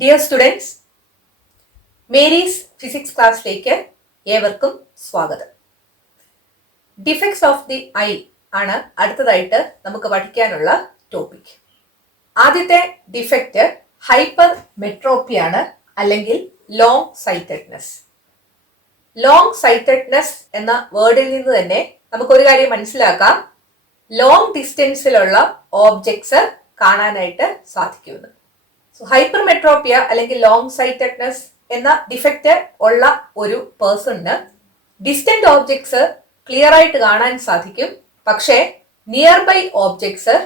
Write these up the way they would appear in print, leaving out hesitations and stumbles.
Dear students, Mary's physics ക്ലാസ്സിലേക്ക് ഏവർക്കും സ്വാഗതം. ഡിഫക്ട്സ് ഓഫ് ദി ഐ ആണ് അടുത്തതായിട്ട് നമുക്ക് പഠിക്കാനുള്ള ടോപ്പിക്. ആദ്യത്തെ ഡിഫക്റ്റ് ഹൈപ്പർ മെട്രോപ്പിയാണ്, അല്ലെങ്കിൽ ലോങ് സൈറ്റഡ്നെസ്. ലോങ് സൈറ്റഡ്നെസ് എന്ന വേർഡിൽ നിന്ന് തന്നെ നമുക്കൊരു കാര്യം മനസ്സിലാക്കാം: ലോങ് ഡിസ്റ്റൻസിലുള്ള ഓബ്ജക്ട്സ് കാണാനായിട്ട് സാധിക്കുമെന്ന്. ഹൈപ്പർ മെട്രോപ്പിയ അല്ലെങ്കിൽ ലോങ് സൈറ്റഡ്നെസ് എന്ന ഡിഫക്റ്റ് ഉള്ള ഒരു പേഴ്സണിന് ഡിസ്റ്റന്റ് ഓബ്ജക്ട്സ് ക്ലിയർ ആയിട്ട് കാണാൻ സാധിക്കും, പക്ഷേ നിയർ ബൈ ഓബ്ജക്ട്സ്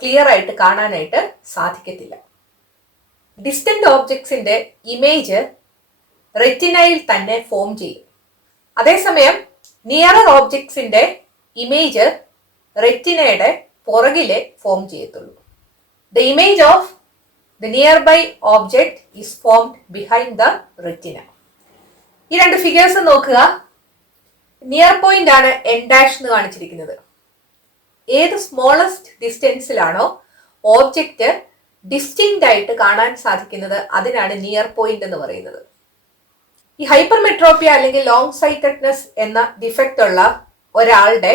ക്ലിയർ ആയിട്ട് കാണാനായിട്ട് സാധിക്കത്തില്ല. ഡിസ്റ്റന്റ് ഓബ്ജക്ട്സിന്റെ ഇമേജ് റെറ്റിനയിൽ തന്നെ ഫോം ചെയ്യും. അതേസമയം നിയറർ ഓബ്ജക്ട്സിന്റെ ഇമേജ് റെറ്റിനയുടെ പുറകിലെ ഫോം ചെയ്യത്തുള്ളൂ. The image of the nearby object is formed behind the retina. ഈ രണ്ട് ഫിഗേഴ്സ് നോക്കുക. നിയർ പോയിന്റ് ആണ് എൻ ഡാഷ് എന്ന് കാണിച്ചിരിക്കുന്നത്. ഏത് സ്മോളസ്റ്റ് ഡിസ്റ്റൻസിലാണോ ഓബ്ജക്റ്റ് ഡിസ്റ്റിങ്ക്റ്റ് ആയിട്ട് കാണാൻ സാധിക്കുന്നത് അതിനാണ് നിയർ പോയിന്റ് എന്ന് പറയുന്നത്. ഈ ഹൈപ്പർ മെട്രോപ്പിയ അല്ലെങ്കിൽ ലോങ് സൈറ്റഡ്നെസ് എന്ന ഡിഫക്റ്റ് ഉള്ള ഒരാളുടെ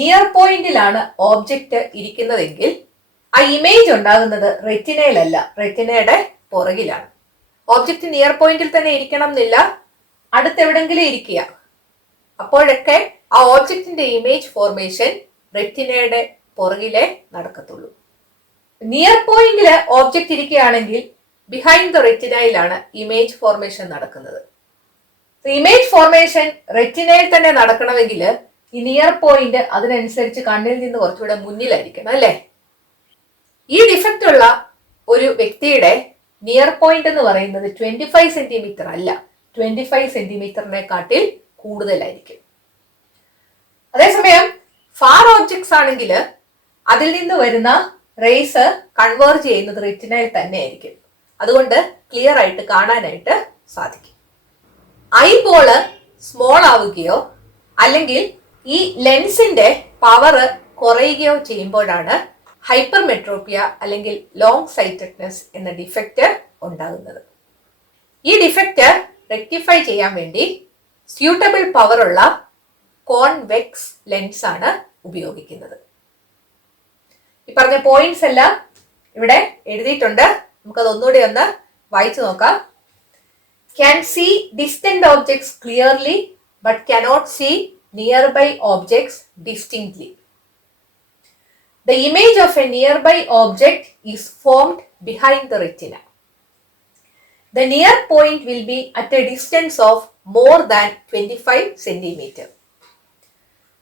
നിയർ പോയിന്റിലാണ് ഓബ്ജക്റ്റ് ഇരിക്കുന്നതെങ്കിൽ ആ ഇമേജ് ഉണ്ടാകുന്നത് റെറ്റിനയിലല്ല, റെറ്റിനയുടെ പുറകിലാണ്. ഓബ്ജക്റ്റ് നിയർ പോയിന്റിൽ തന്നെ ഇരിക്കണം എന്നില്ല, അടുത്തെവിടെങ്കിലും ഇരിക്കുക. അപ്പോഴൊക്കെ ആ ഓബ്ജക്റ്റിന്റെ ഇമേജ് ഫോർമേഷൻ റെറ്റിനയുടെ പുറകിലെ നടക്കത്തുള്ളൂ. നിയർ പോയിന്റില് ഓബ്ജക്റ്റ് ഇരിക്കുകയാണെങ്കിൽ ബിഹൈൻഡ് ദ റെറ്റിനയിലാണ് ഇമേജ് ഫോർമേഷൻ നടക്കുന്നത്. ഇമേജ് ഫോർമേഷൻ റെറ്റിനയിൽ തന്നെ നടക്കണമെങ്കിൽ ഈ നിയർ പോയിന്റ് അതിനനുസരിച്ച് കണ്ണിൽ നിന്ന് കുറച്ചുകൂടെ മുന്നിലായിരിക്കണം, അല്ലേ? ഈ ഡിഫക്റ്റ് ഉള്ള ഒരു വ്യക്തിയുടെ നിയർ പോയിന്റ് എന്ന് പറയുന്നത് 25 സെന്റിമീറ്റർ അല്ല, 25 സെന്റിമീറ്ററിനെക്കാട്ടിൽ കൂടുതലായിരിക്കും. അതേസമയം ഫാർ ഓബ്ജക്ട്സ് ആണെങ്കിൽ അതിൽ നിന്ന് വരുന്ന റേസ് കൺവേർജ് ചെയ്യുന്നത് റെറ്റിനയിൽ തന്നെ ആയിരിക്കും. അതുകൊണ്ട് ക്ലിയർ ആയിട്ട് കാണാനായിട്ട് സാധിക്കും. ഐബോള് സ്മോൾ ആവുകയോ അല്ലെങ്കിൽ ഈ ലെൻസിന്റെ പവർ കുറയുകയോ ചെയ്യുമ്പോഴാണ് ഹൈപ്പർ മെട്രോപ്പിയ അല്ലെങ്കിൽ ലോങ് സൈറ്റഡ്നെസ് എന്ന ഡിഫക്റ്റ് ഉണ്ടാകുന്നത്. ഈ ഡിഫക്റ്റ് റെക്ടിഫൈ ചെയ്യാൻ വേണ്ടി സ്യൂട്ടബിൾ പവർ ഉള്ള കോൺവെക്സ് ലെൻസ് ആണ് ഉപയോഗിക്കുന്നത്. ഈ പറഞ്ഞ പോയിന്റ്സ് എല്ലാം ഇവിടെ എഴുതിയിട്ടുണ്ട്. നമുക്കത് ഒന്നുകൂടി ഒന്ന് വായിച്ചു നോക്കാം. Can see distant objects clearly but cannot see nearby objects distinctly. The image of a nearby object is formed behind the retina. The near point will be at a distance of more than 25 centimeter.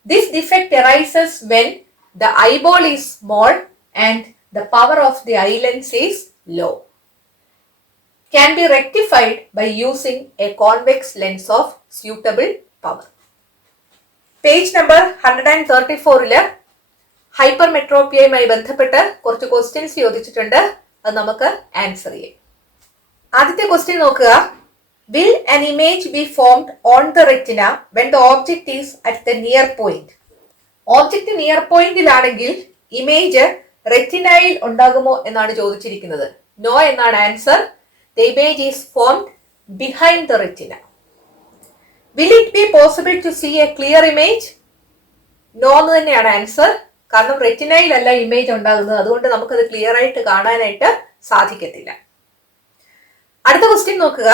This defect arises when the eyeball is small and the power of the eye lens is low. Can be rectified by using a convex lens of suitable power. Page number 134 hyper മെട്രോപ്പിയയുമായി ബന്ധപ്പെട്ട് കുറച്ച് questions ചോദിച്ചിട്ടുണ്ട്. അത് നമുക്ക് answer ചെയ്യാം. ആദ്യത്തെ question നോക്കുക. Will an image be formed on the retina when the object is at the near point? Object near പോയിന്റിലാണെങ്കിൽ image റെറ്റിനയിൽ ഉണ്ടാകുമോ എന്നാണ് ചോദിച്ചിരിക്കുന്നത്. നോ എന്നാണ് answer. The image is formed behind the retina. Will it be possible to see a clear image? No എന്ന് തന്നെയാണ് answer. കാരണം റെറ്റിനയിലല്ല image ഉണ്ടാകുന്നത്, അതുകൊണ്ട് നമുക്കത് ക്ലിയർ ആയിട്ട് കാണാനായിട്ട് സാധിക്കത്തില്ല. അടുത്ത ക്വസ്റ്റ്യൻ നോക്കുക.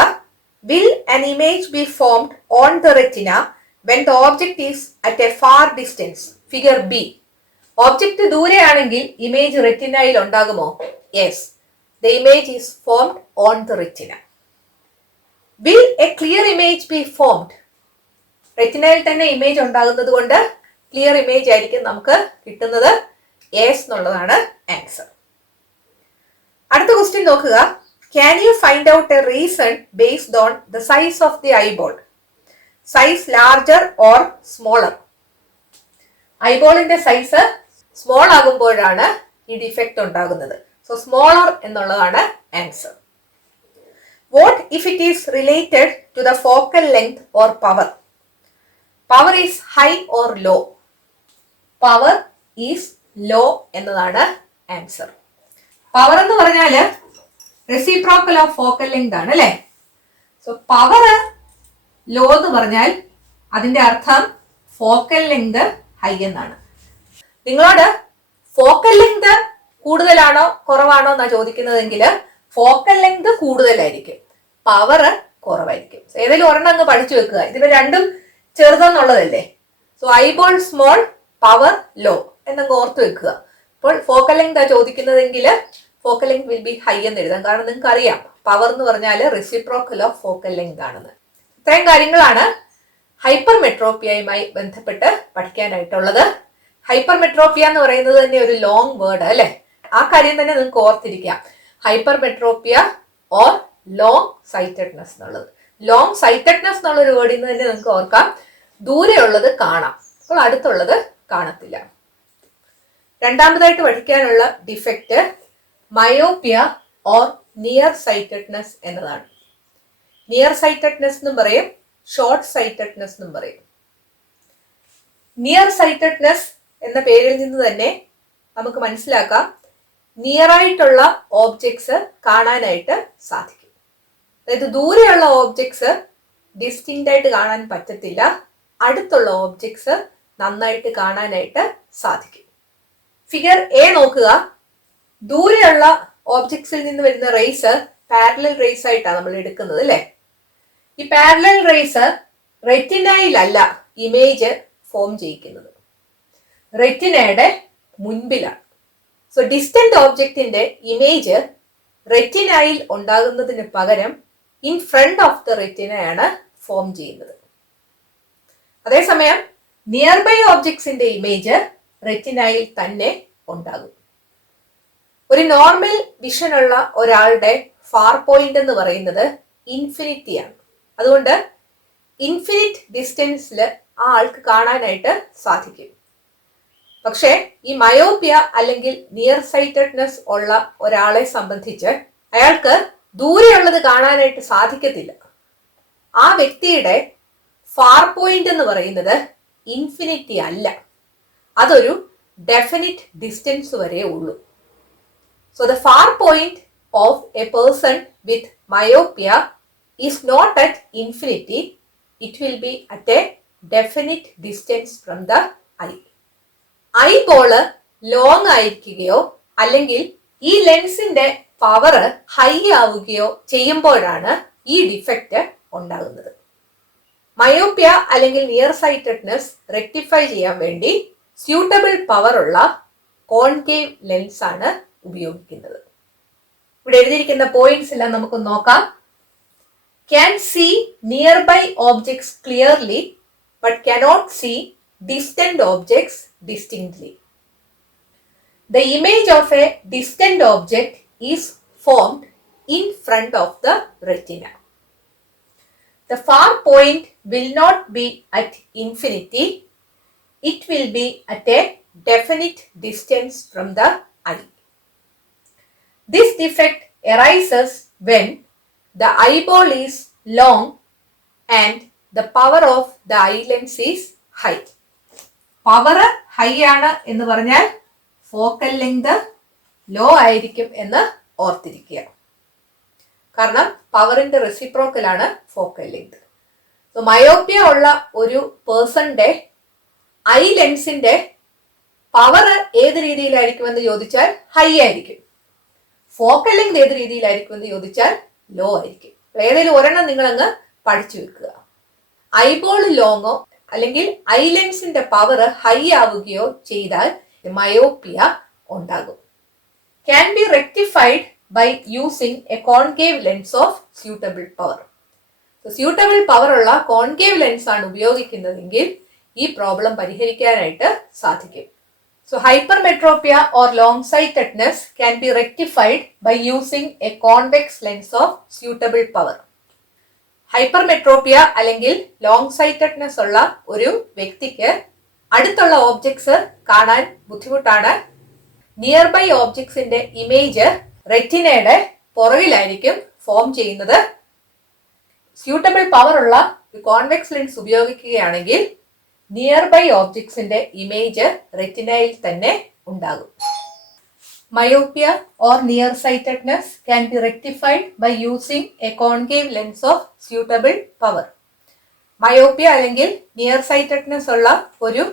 Will an image be formed on the retina when the object is at a far distance? Figure b. Object ദൂരെയാണെങ്കിൽ ഇമേജ് റെറ്റിനയിൽ ഉണ്ടാകുമോ? Yes, the image is formed on the retina. Will a clear image be formed? റെറ്റിനയിൽ തന്നെ image ഉണ്ടാകുന്നത് കൊണ്ട് clear image ആയിരിക്കും നമുക്ക് കിട്ടുന്നത്. യെസ് എന്നുള്ളതാണ് ആൻസർ. അടുത്ത ക്വസ്റ്റ്യൻ നോക്കുക. Can you find out a reason based on the size of the eyeball? Size larger or smaller? ഐബോളിന്റെ സൈസ് സ്മോൾ ആകുമ്പോഴാണ് ഈ ഡിഫക്റ്റ് ഉണ്ടാകുന്നത്. സോ സ്മോളർ എന്നുള്ളതാണ് answer. What if it is related to the focal length or power? Power is high or low? Power is low എന്നതാണ് answer. Power എന്ന് പറഞ്ഞാല് reciprocal of focal length ആണ് അല്ലെ. So power law എന്ന് പറഞ്ഞാൽ അതിന്റെ അർത്ഥം ഫോക്കൽ ലെങ്ത് ഹൈ എന്നാണ്. നിങ്ങളോട് ഫോക്കൽ ലെങ്ത് കൂടുതലാണോ കുറവാണോ എന്നാ ചോദിക്കുന്നതെങ്കിൽ ഫോക്കൽ ലെങ്ത് കൂടുതലായിരിക്കും, പവർ കുറവായിരിക്കും. ഏതെങ്കിലും ഒരെണ്ണം അങ്ങ് പഠിച്ചു വെക്കുക. ഇതിപ്പോ രണ്ടും ചെറുതെന്നുള്ളതല്ലേ. So eyeball small, power low എന്നങ്ങ് ഓർത്ത് വെക്കുക. അപ്പോൾ ഫോക്കൽ ലെങ്ത് ആ ചോദിക്കുന്നതെങ്കിൽ focal length will be high എന്ന് എഴുതാം. കാരണം നിങ്ങൾക്ക് അറിയാം പവർ എന്ന് പറഞ്ഞാൽ റെസിപ്രോക്കൽ ഓഫ് ഫോക്കൽ ലെങ്ത് ആണെന്ന്. ഇത്രയും കാര്യങ്ങളാണ് ഹൈപ്പർ മെട്രോപ്പിയയുമായി ബന്ധപ്പെട്ട് പഠിക്കാനായിട്ടുള്ളത്. ഹൈപ്പർ മെട്രോപ്പിയ എന്ന് പറയുന്നത് തന്നെ ഒരു ലോങ് വേർഡ് അല്ലെ. ആ കാര്യം തന്നെ നിങ്ങൾക്ക് ഓർത്തിരിക്കാം. ഹൈപ്പർ മെട്രോപ്പിയ ഓർ ലോങ് സൈറ്റഡ്നെസ് എന്നുള്ളത്. ലോങ് സൈറ്റഡ്നെസ് എന്നുള്ള ഒരു വേർഡിൽ നിന്ന് തന്നെ നിങ്ങൾക്ക് ഓർക്കാം, ദൂരെയുള്ളത് കാണാം, അപ്പോൾ അടുത്തുള്ളത് കാണത്തില്ല. രണ്ടാമതായിട്ട് പഠിക്കാനുള്ള defect myopia or near sightedness എന്നതാണ്. നിയർ സൈറ്റഡ്നെസ് എന്നും പറയും, ഷോർട്ട് സൈറ്റഡ്നെസ് എന്നും പറയും. നിയർ സൈറ്റഡ്നെസ് എന്ന പേരിൽ നിന്ന് തന്നെ നമുക്ക് മനസ്സിലാക്കാം നിയർ ആയിട്ടുള്ള ഓബ്ജക്ട്സ് കാണാനായിട്ട് സാധിക്കും. അതായത് ദൂരെയുള്ള ഓബ്ജക്ട്സ് ഡിസ്റ്റിങ്ക്റ്റ് ആയിട്ട് കാണാൻ പറ്റത്തില്ല, അടുത്തുള്ള ഓബ്ജക്ട്സ് നന്നായിട്ട് കാണാനായിട്ട് സാധിക്കും. ഫിഗർ എ നോക്കുക. ദൂരെയുള്ള ഓബ്ജക്ട്സിൽ നിന്ന് വരുന്ന റേസ് പാരലൽ റേസ് ആയിട്ടാണ് നമ്മൾ എടുക്കുന്നത് അല്ലെ. ഈ പാരലൽ റേസ് റെറ്റിനയിലല്ല ഇമേജ് ഫോം ചെയ്യിക്കുന്നത്, റെറ്റിനയുടെ മുൻപിലാണ്. സോ ഡിസ്റ്റന്റ് ഓബ്ജക്റ്റിന്റെ ഇമേജ് റെറ്റിനയിൽ ഉണ്ടാകുന്നതിന് പകരം ഇൻ ഫ്രണ്ട് ഓഫ് ദ റെറ്റിനയാണ് ഫോം ചെയ്യുന്നത്. അതേസമയം നിയർ ബൈ ഓബ്ജക്ട്സിന്റെ ഇമേജ് റെറ്റിനയിൽ തന്നെ ഉണ്ടാകും. ഒരു നോർമൽ വിഷൻ ഉള്ള ഒരാളുടെ ഫാർ പോയിന്റ് എന്ന് പറയുന്നത് ഇൻഫിനിറ്റി ആണ്. അതുകൊണ്ട് ഇൻഫിനിറ്റ് ഡിസ്റ്റൻസിൽ ആ ആൾക്ക് കാണാനായിട്ട് സാധിക്കും. പക്ഷേ ഈ മയോപ്പിയ അല്ലെങ്കിൽ നിയർ സൈറ്റഡ്നെസ് ഉള്ള ഒരാളെ സംബന്ധിച്ച് അയാൾക്ക് ദൂരെയുള്ളത് കാണാനായിട്ട് സാധിക്കത്തില്ല. ആ വ്യക്തിയുടെ ഫാർ പോയിന്റ് എന്ന് പറയുന്നത് ഇൻഫിനിറ്റി അല്ല, അതൊരു ഡെഫിനിറ്റ് ഡിസ്റ്റൻസ് വരെ ഉള്ളൂ. So the far point of a person with myopia is not at infinity, it will be at a definite distance from the eye. Eyeball long ആയിരിക്കുകയോ അല്ലെങ്കിൽ ഈ ലെൻസിന്റെ പവർ ഹൈ ആവുകയോ ചെയ്യുമ്പോഴാണ് ഈ ഡിഫക്റ്റ് ഉണ്ടാകുന്നത്. മയോപ്പിയ അല്ലെങ്കിൽ നിയർ സൈറ്റഡ്നെസ് റെക്ടിഫൈ ചെയ്യാൻ വേണ്ടി സ്യൂട്ടബിൾ പവർ ഉള്ള കോൺകേവ് ലെൻസ് ആണ് ഉപയോഗിക്കുന്നത്. ഇവിടെ എഴുതിയിരിക്കുന്ന പോയിന്റ്സ് എല്ലാം നമുക്ക് നോക്കാം. Can see nearby objects clearly but cannot see distant objects distinctly. The image of a distant object is formed in front of the retina. The far point will not be at infinity, it will be at a definite distance from the eye. This defect arises when the eyeball is long and the power of the eye lens is high. Power high ആണ് എന്ന് പറഞ്ഞാൽ focal length law ആയിരിക്കും എന്ന് ഓർത്തിരിക്കുക. കാരണം പവറിന്റെ reciprocal ആണ് focal length. So myopia ഉള്ള ഒരു പേഴ്സന്റെ ഐ ലെൻസിന്റെ പവർ ഏത് രീതിയിലായിരിക്കുമെന്ന് ചോദിച്ചാൽ ഹൈ ആയിരിക്കും. ഫോക്കൽ ലെങ്ത് ഏത് രീതിയിലായിരിക്കുമെന്ന് ചോദിച്ചാൽ ലോ ആയിരിക്കും. ഏതെങ്കിലും ഒരെണ്ണം നിങ്ങൾ അങ്ങ് പഠിച്ചു വെക്കുക. ഐബോൾ ലോങ്ങോ അല്ലെങ്കിൽ ഐ ലെൻസിന്റെ പവർ ഹൈ ആവുകയോ ചെയ്താൽ മയോപ്പിയ ഉണ്ടാകും. Can be rectified by using a concave lens of suitable power. Suitable power ഉള്ള കോൺകേവ് ലെൻസ് ആണ് ഉപയോഗിക്കുന്നതെങ്കിൽ ഈ പ്രോബ്ലം പരിഹരിക്കാനായിട്ട് സാധിക്കും. So hypermetropia or long-sightedness can be rectified by using a convex lens of suitable power. Hypermetropia അല്ലെങ്കിൽ long sightedness ഉള്ള ഒരു വ്യക്തിക്ക് അടുത്തുള്ള ഓബ്ജക്ട്സ് കാണാൻ ബുദ്ധിമുട്ടാണ്. നിയർ ബൈ ഓബ്ജക്ട്സിന്റെ ഇമേജ് റെറ്റിനയുടെ പുറകിലായിരിക്കും ഫോം ചെയ്യുന്നത്. സ്യൂട്ടബിൾ പവർ ഉള്ള കോൺവെക്സ് ലെൻസ് ഉപയോഗിക്കുകയാണെങ്കിൽ നിയർ ബൈ ഓബ്ജക്ട്സിന്റെ ഇമേജ് റെറ്റിനയിൽ തന്നെ ഉണ്ടാകും. myopia or nearsightedness can be rectified by using a concave lens of suitable power. Myopia അല്ലെങ്കിൽ നിയർ സൈറ്റഡ്നെസ് ഉള്ള ഒരു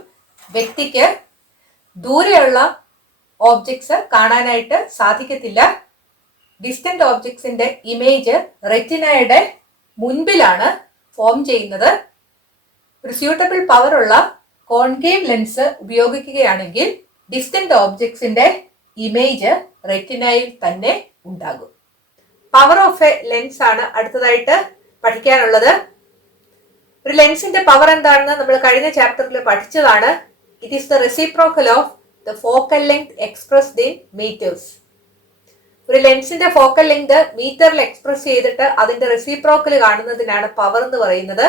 വ്യക്തിക്ക് ദൂരെയുള്ള ഓബ്ജക്ട്സ് കാണാനായിട്ട് സാധിക്കത്തില്ല. ഡിസ്റ്റന്റ് ഓബ്ജക്ട്സിന്റെ ഇമേജ് റെറ്റിനയുടെ മുൻപിലാണ് ഫോം ചെയ്യുന്നത്. ഒരു സ്യൂട്ടബിൾ പവർ ഉള്ള കോൺകേവ് ലെൻസ് ഉപയോഗിക്കുകയാണെങ്കിൽ ഡിസ്റ്റന്റ് ഓബ്ജക്ട്സിന്റെ ഇമേജ് റെറ്റിനയിൽ തന്നെ ഉണ്ടാകും. പവർ ഓഫ് എ ലെൻസ് ആണ് അടുത്തതായിട്ട് പഠിക്കാനുള്ളത്. ഒരു ലെൻസിന്റെ പവർ എന്താണെന്ന് നമ്മൾ കഴിഞ്ഞ ചാപ്റ്ററിൽ പഠിച്ചതാണ്. It is the reciprocal of the focal length expressed in metres. ഒരു ലെൻസിന്റെ ഫോക്കൽ ലെങ്ത് മീറ്ററിൽ എക്സ്പ്രസ് ചെയ്തിട്ട് അതിന്റെ റെസിപ്രോക്കൽ കാണുന്നതിനാണ് പവർ എന്ന് പറയുന്നത്.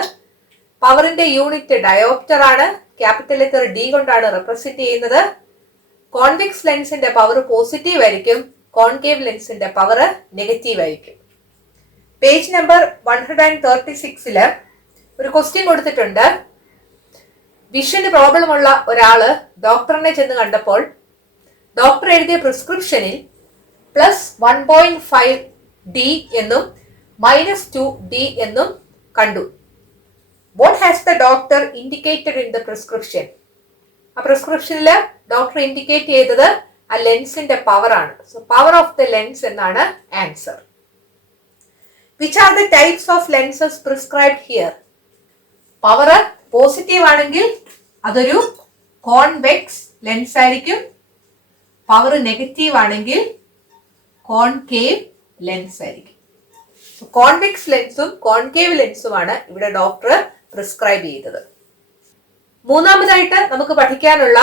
പവറിന്റെ യൂണിറ്റ് ഡയോപ്റ്റർ ആണ്. ക്യാപിറ്റൽ ലെറ്റർ ഡി കൊണ്ടാണ് റെപ്രസെന്റ് ചെയ്യുന്നത്. കോൺവെക്സ് ലെൻസിന്റെ പവർ പോസിറ്റീവ് ആയിരിക്കും, കോൺകേവ് ലെൻസിന്റെ പവർ നെഗറ്റീവ് ആയിരിക്കും. പേജ് നമ്പർ 136 ഒരു ക്വസ്റ്റ്യൻ കൊടുത്തിട്ടുണ്ട്. വിഷന് പ്രോബ്ലം ഉള്ള ഒരാള് ഡോക്ടറിനെ ചെന്ന് കണ്ടപ്പോൾ ഡോക്ടർ എഴുതിയ പ്രിസ്ക്രിപ്ഷനിൽ +1.5 D എന്നും -2 D എന്നും കണ്ടു. What has the doctor indicated in the prescription? ആ പ്രിസ്ക്രിപ്ഷനിൽ ഡോക്ടർ ഇൻഡിക്കേറ്റ് ചെയ്തത് ആ ലെൻസിന്റെ പവർ ആണ്. So power of the lens എന്നാണ് answer. Which are the types of lenses prescribed here? Power positive ആണെങ്കിൽ അതൊരു കോൺവെക്സ് ലെൻസ് ആയിരിക്കും. പവർ നെഗറ്റീവ് ആണെങ്കിൽ കോൺകേവ് ലെൻസ് ആയിരിക്കും. കോൺവെക്സ് ലെൻസും കോൺകേവ് ലെൻസുമാണ് ഇവിടെ ഡോക്ടർ പ്രിസ്ക്രൈബ് ചെയ്തത്. മൂന്നാമതായിട്ട് നമുക്ക് പഠിക്കാനുള്ള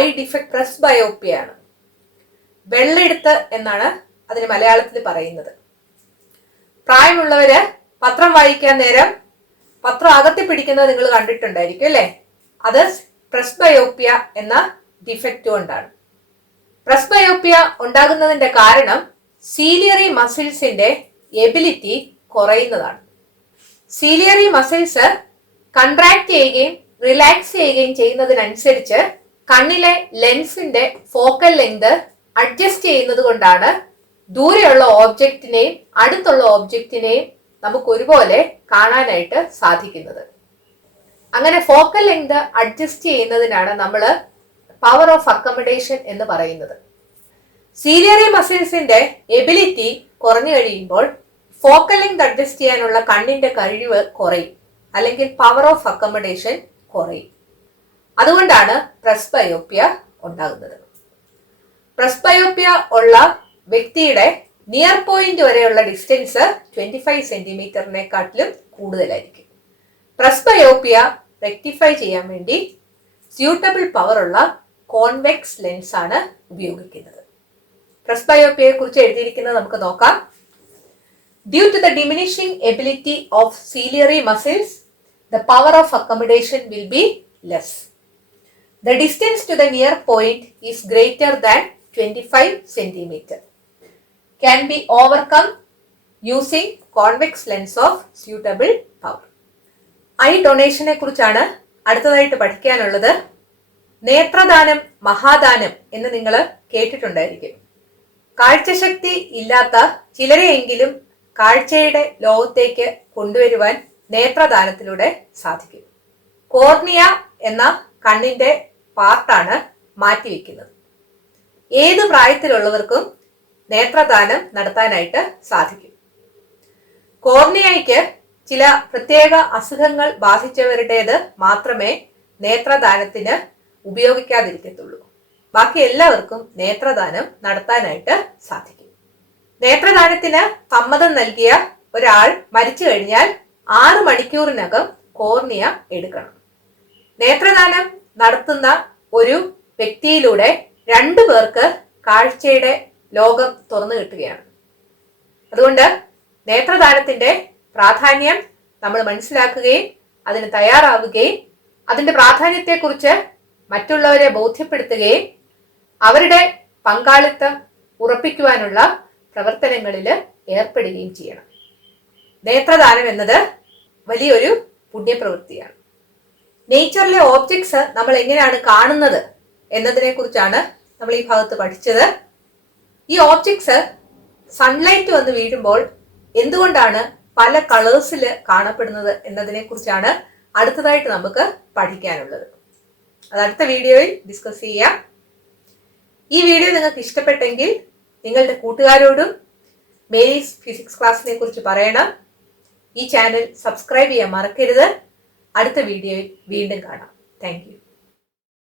ഐ ഡിഫക്ട് പ്രസ്ബയോപ്പിയ ആണ്. വെള്ളെഴുത്ത് എന്നാണ് അതിന് മലയാളത്തിൽ പറയുന്നത്. പ്രായമുള്ളവര് പത്രം വായിക്കാൻ നേരം പത്രം അകത്തി പിടിക്കുന്നത് നിങ്ങൾ കണ്ടിട്ടുണ്ടായിരിക്കും അല്ലെ? അത് പ്രസ്ബയോപ്പിയ എന്ന ഡിഫക്റ്റ് കൊണ്ടാണ്. പ്രസ്ബയോപ്പിയ ഉണ്ടാകുന്നതിന്റെ കാരണം സീലിയറി മസിൽസിന്റെ എബിലിറ്റി കുറയുന്നതാണ്. സീലിയറി മസിൽസ് കൺട്രാക്ട് ചെയ്യുകയും റിലാക്സ് ചെയ്യുകയും ചെയ്യുന്നതിനനുസരിച്ച് കണ്ണിലെ ലെൻസിന്റെ ഫോക്കൽ ലെങ്ത് അഡ്ജസ്റ്റ് ചെയ്യുന്നത് കൊണ്ടാണ് ദൂരെയുള്ള ഓബ്ജക്റ്റിനെയും അടുത്തുള്ള ഓബ്ജക്റ്റിനെയും നമുക്ക് ഒരുപോലെ കാണാനായിട്ട് സാധിക്കുന്നത്. അങ്ങനെ ഫോക്കൽ ലെങ്ത് അഡ്ജസ്റ്റ് ചെയ്യുന്നതിനാണ് നമ്മൾ പവർ ഓഫ് അക്കമഡേഷൻ എന്ന് പറയുന്നത്. സീലിയറി മസിൽസിന്റെ എബിലിറ്റി കുറഞ്ഞു കഴിയുമ്പോൾ ഫോക്കൽ ലെങ്ത് അഡ്ജസ്റ്റ് ചെയ്യാനുള്ള കണ്ണിന്റെ കഴിവ് കുറയും, അല്ലെങ്കിൽ പവർ ഓഫ് അക്കമഡേഷൻ കുറയും. അതുകൊണ്ടാണ് പ്രസ്ബയോപ്പിയ ഉണ്ടാകുന്നത്. പ്രസ്ബയോപ്പിയ ഉള്ള വ്യക്തിയുടെ നിയർ പോയിന്റ് വരെയുള്ള ഡിസ്റ്റൻസ് 25 സെന്റിമീറ്ററിനെക്കാട്ടിലും കൂടുതലായിരിക്കും. പ്രസ്ബയോപ്പിയ റെക്ടിഫൈ ചെയ്യാൻ വേണ്ടി സ്യൂട്ടബിൾ പവർ ഉള്ള കോൺവെക്സ് ലെൻസ് ആണ് ഉപയോഗിക്കുന്നത്. പ്രസ്ബയോപ്പിയയെ കുറിച്ച് എഴുതിയിരിക്കുന്നത് നമുക്ക് നോക്കാം. Due to the diminishing ability of ciliary muscles, the power of accommodation will be less. The distance to the near point is greater than 25 cm. Can be overcome using convex lens of suitable power. Eye ഡൊണേഷനെ കുറിച്ചാണ് അടുത്തതായിട്ട് പഠിക്കാനുള്ളത്. നേത്രദാനം മഹാദാനം എന്ന് നിങ്ങൾ കേട്ടിട്ടുണ്ടായിരിക്കും. കാഴ്ചശക്തി ഇല്ലാത്ത ചിലരെയെങ്കിലും കാഴ്ചയുടെ ലോകത്തേക്ക് കൊണ്ടുവരുവാൻ നേത്രദാനത്തിലൂടെ സാധിക്കും. കോർണിയ എന്ന കണ്ണിന്റെ പാർട്ടാണ് മാറ്റിവെക്കുന്നത്. ഏത് പ്രായത്തിലുള്ളവർക്കും നേത്രദാനം നടത്താനായിട്ട് സാധിക്കും. കോർണിയയ്ക്ക് ചില പ്രത്യേക അസുഖങ്ങൾ ബാധിച്ചവരുടേത് മാത്രമേ നേത്രദാനത്തിന് ഉപയോഗിക്കാതിരിക്കത്തുള്ളൂ. ബാക്കി എല്ലാവർക്കും നേത്രദാനം നടത്താനായിട്ട് സാധിക്കും. നേത്രദാനത്തിന് സമ്മതം നൽകിയ ഒരാൾ മരിച്ചു കഴിഞ്ഞാൽ 6 മണിക്കൂറിനകം കോർണിയ എടുക്കണം. നേത്രദാനം നടത്തുന്ന ഒരു വ്യക്തിയിലൂടെ 2 പേർക്ക് കാഴ്ചയുടെ ലോകം തുറന്നു കിട്ടുകയാണ്. അതുകൊണ്ട് നേത്രദാനത്തിന്റെ പ്രാധാന്യം നമ്മൾ മനസ്സിലാക്കുകയും അതിന് തയ്യാറാവുകയും അതിന്റെ പ്രാധാന്യത്തെക്കുറിച്ച് മറ്റുള്ളവരെ ബോധ്യപ്പെടുത്തുകയും അവരുടെ പങ്കാളിത്തം ഉറപ്പിക്കുവാനുള്ള പ്രവർത്തനങ്ങളിൽ ഏർപ്പെടുകയും ചെയ്യണം. നേത്രദാനം എന്നത് വലിയൊരു പുണ്യപ്രവൃത്തിയാണ്. നേച്ചറിലെ ഓബ്ജക്ട്സ് നമ്മൾ എങ്ങനെയാണ് കാണുന്നത് എന്നതിനെ കുറിച്ചാണ് നമ്മൾ ഈ ഭാഗത്ത് പഠിച്ചത്. ഈ ഓബ്ജക്ട്സ് സൺലൈറ്റ് വന്ന് വീഴുമ്പോൾ എന്തുകൊണ്ടാണ് പല കളേഴ്സിൽ കാണപ്പെടുന്നത് എന്നതിനെ കുറിച്ചാണ് അടുത്തതായിട്ട് നമുക്ക് പഠിക്കാനുള്ളത്. അത് അടുത്ത വീഡിയോയിൽ ഡിസ്കസ് ചെയ്യാം. ഈ വീഡിയോ നിങ്ങൾക്ക് ഇഷ്ടപ്പെട്ടെങ്കിൽ നിങ്ങളുടെ കൂട്ടുകാരോടും മേരീസ് ഫിസിക്സ് ക്ലാസ്സിനെ കുറിച്ച് പറയണം. ഈ ചാനൽ സബ്സ്ക്രൈബ് ചെയ്യാൻ മറക്കരുത്. അടുത്ത വീഡിയോയിൽ വീണ്ടും കാണാം. Thank you.